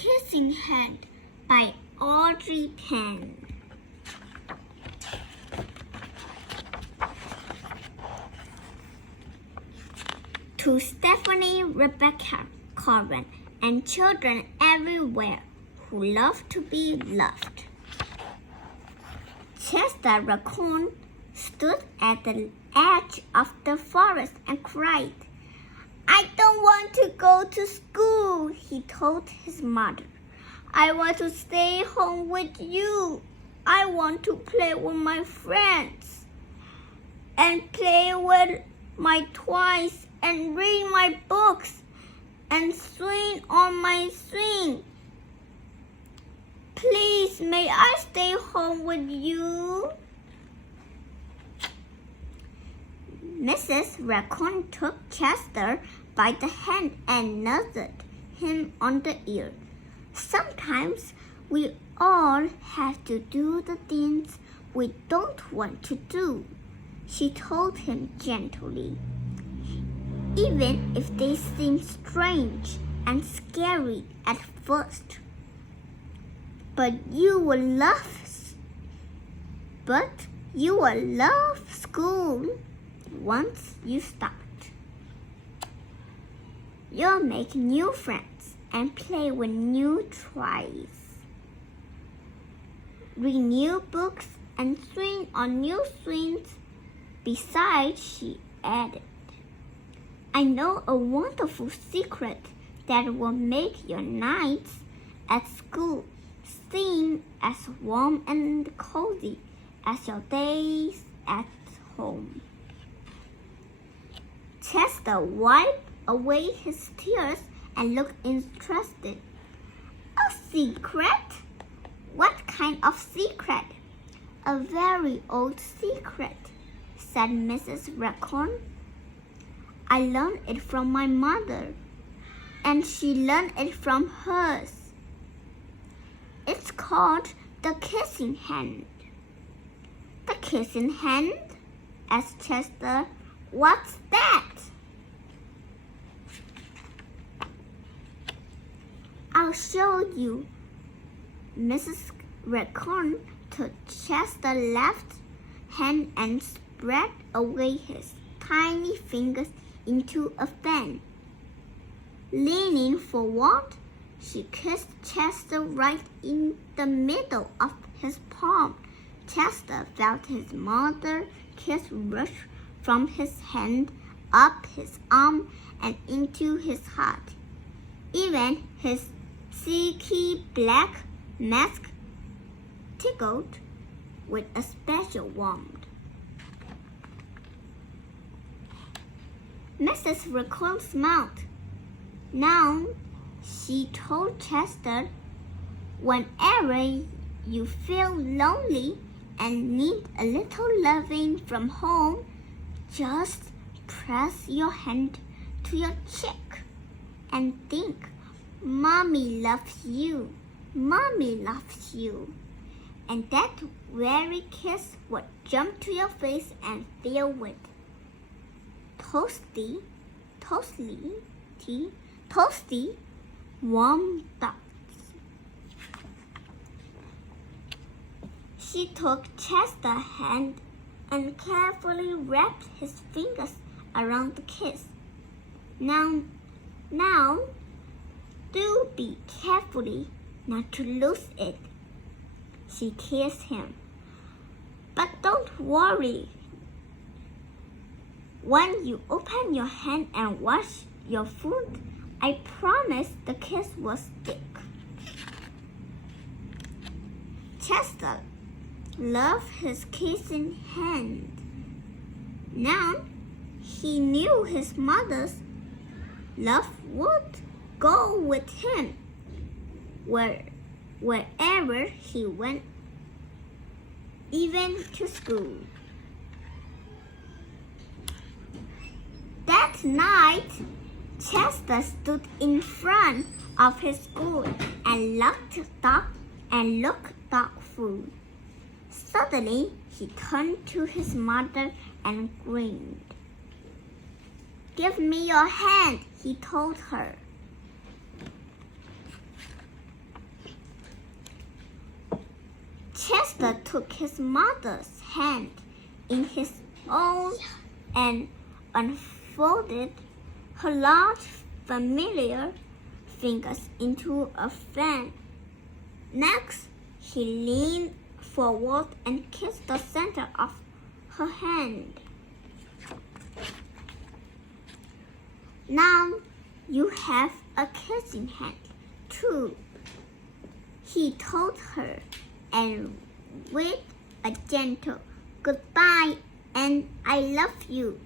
Kissing Hand by Audrey Penn. To Stephanie, Rebecca, Corbin, and children everywhere who love to be loved. Chester Raccoon stood at the edge of the forest and cried, "I don't want to go to school," he told his mother. "I want to stay home with you. I want to play with my friends and play with my toys and read my books and swing on my swing. Please, may I stay home with you?" Mrs. Raccoon took Chester by the hand and nudged him on the ear. "Sometimes we all have to do the things we don't want to do," she told him gently, "even if they seem strange and scary at first. But you will love school once you start. You'll make new friends and play with new toys, read new books and swing on new swings. Besides," she added, "I know a wonderful secret that will make your nights at school seem as warm and cozy as your days at home." Chester wiped away his tears and looked interested. "A secret? What kind of secret?" "A very old secret," said Mrs. Raccoon. "I learned it from my mother, and she learned it from hers. It's called the kissing hand." "The kissing hand?" asked Chester. "What's that?" "I'll show you." Mrs. Raccoon took Chester's left hand and spread away his tiny fingers into a fan. Leaning forward, she kissed Chester right in the middle of his palm. Chester felt his mother's kiss rush from his hand, up his arm, and into his heart. Even his silky black mask tickled with a special warmth. Mrs. Raccoon smiled. "Now," she told Chester, "whenever you feel lonely and need a little loving from home, just press your hand to your cheek and think, 'Mommy loves you. Mommy loves you.' And that very kiss would jump to your face and fill with toasty, warm thoughts." She took Chester's hand and carefully wrapped his fingers around the kiss. Now, do be careful not to lose it," she teased him. "But don't worry. When you open your hand and wash your food, I promise the kiss will stick." Chester loved his kissing hand. Now he knew his mother's love would go with him wherever he went, even to school. That night, Chester stood in front of his school and looked thoughtful. Suddenly, he turned to his mother and grinned. "Give me your hand," he told her. Chester took his mother's hand in his own and unfolded her large, familiar fingers into a fan. Next, he leaned forward and kissed the center of her hand. Now you have a kissing hand, too, he told her, and with a gentle goodbye and I love you,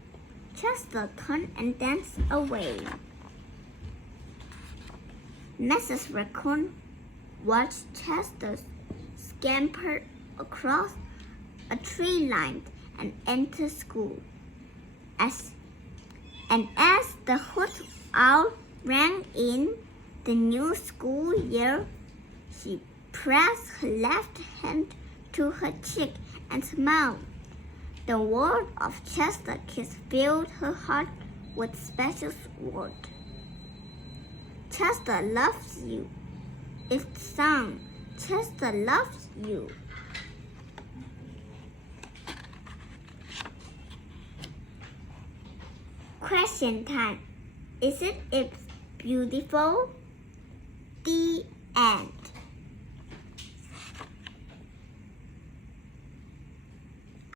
Chester turned and danced away. Mrs. Raccoon watched Chester scamper across a tree line and enter school. As the hoot owl rang in the new school year, she pressed her left hand to her cheek and smiled. The word of Chester kiss filled her heart with special words. Chester loves you. It sung, Chester loves you. Question time. Is it beautiful? The end.